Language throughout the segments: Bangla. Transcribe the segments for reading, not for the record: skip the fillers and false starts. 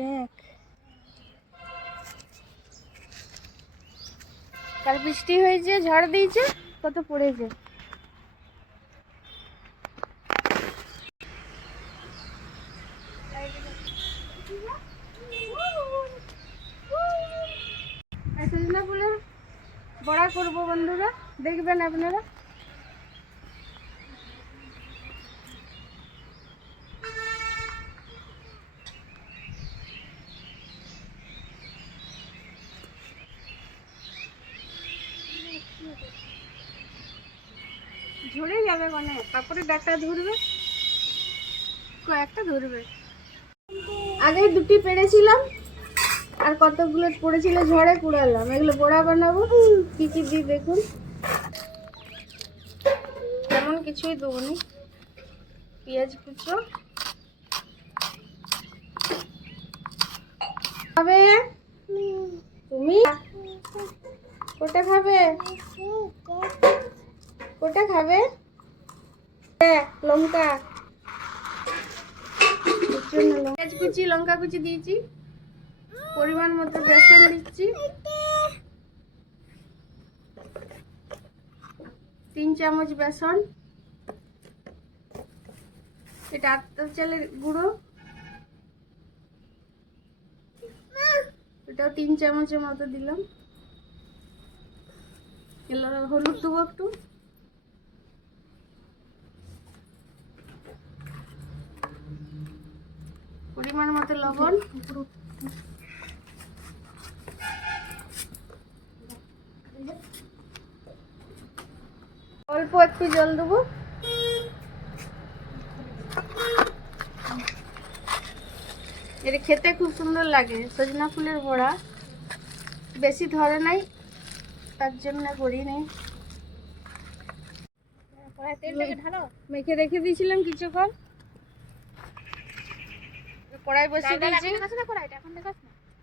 দেখ, কাল বৃষ্টি হয়েছে, ঝড় দিয়েছে, কত পড়েছে। সজনা ফুলের বড়া করবো বন্ধুরা, দেখবেন আপনারা। ঝরে যাবে মানে, তারপরে ডাটা ধরবে, কয়েকটা ধরবে। আগে দুটি পেরেছিলাম, আর কতগুলো পড়েছিল ঝড়ে কুড়ালাম। এগুলো বড়া বানাবো। কি কি দিই দেখুন, তেমন কিছুই দেবনি। পেঁয়াজ কুচো খাবে, তুমি কোটা খাবে, কোটা খাবে। লঙ্কা পেঁয়াজ কুচি, লঙ্কা কুচি দিয়েছি, পরিমাণ মতো বেসন দিচ্ছি, 3 চামচ বেসন। এটা আতপ চালের গুঁড়ো, এটাও 3 চামচের মতো দিলাম। হলুদ দেবো একটু, পরিমাণ মতো লবণ, অল্প একটু জল দেবো। এটা খেতে খুব সুন্দর লাগে, সজনা ফুলের বড়া। বেশি ধরে নাই, তার জন্য করি নেই। মেখে রেখে দিয়েছিলাম কিছুক্ষণ, কড়াই বসিয়ে দিয়েছি।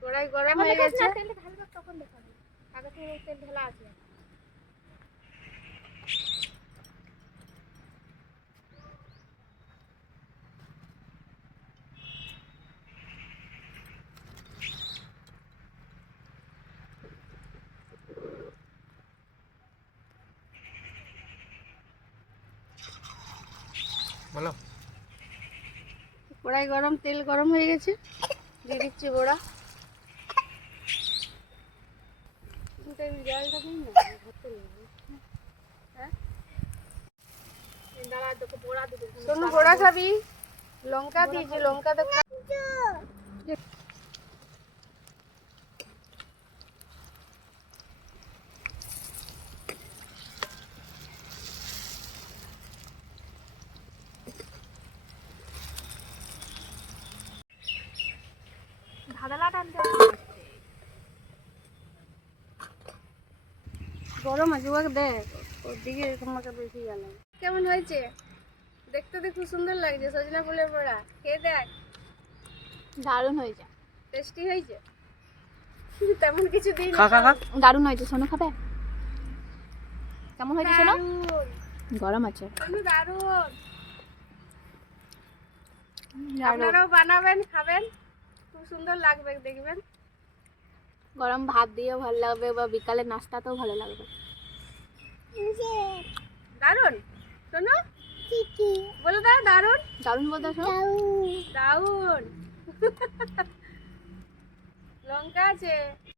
কড়াই গরম হয়ে গেছে, বলো। কড়াই গরম, তেল গরম হয়ে গেছে, দিয়ে দিচ্ছি বড়া। শোনো, বড়া খাবি? লঙ্কা দিয়েছি, লঙ্কা তো গরম আছে, ওকে দেখ, ওর দিকে তোমাকে বেশি গেল। কেমন হয়েছে দেখতে? তো খুব সুন্দর লাগছে সজনা ফুলের বড়া, খেয়ে দেখ। দারুণ হয়েছে, টেস্টি হয়েছে, তেমন কিছু দিই না। দারুণ হয়েছে। সোনু খাবে? কেমন হয়েছে সোনু? গরম আছে, দারুণ। আপনারাও বানাবেন, খাবেন, খুব সুন্দর লাগবে দেখবেন। গরম ভাত দিয়েও ভালো লাগবে, বা বিকালে নাস্তাতেও ভালো লাগবে। দারুণ। শোনো, বলো দাও, দারুণ। দারুণ বলতে শোনো, দারুণ। লঙ্কা আছে।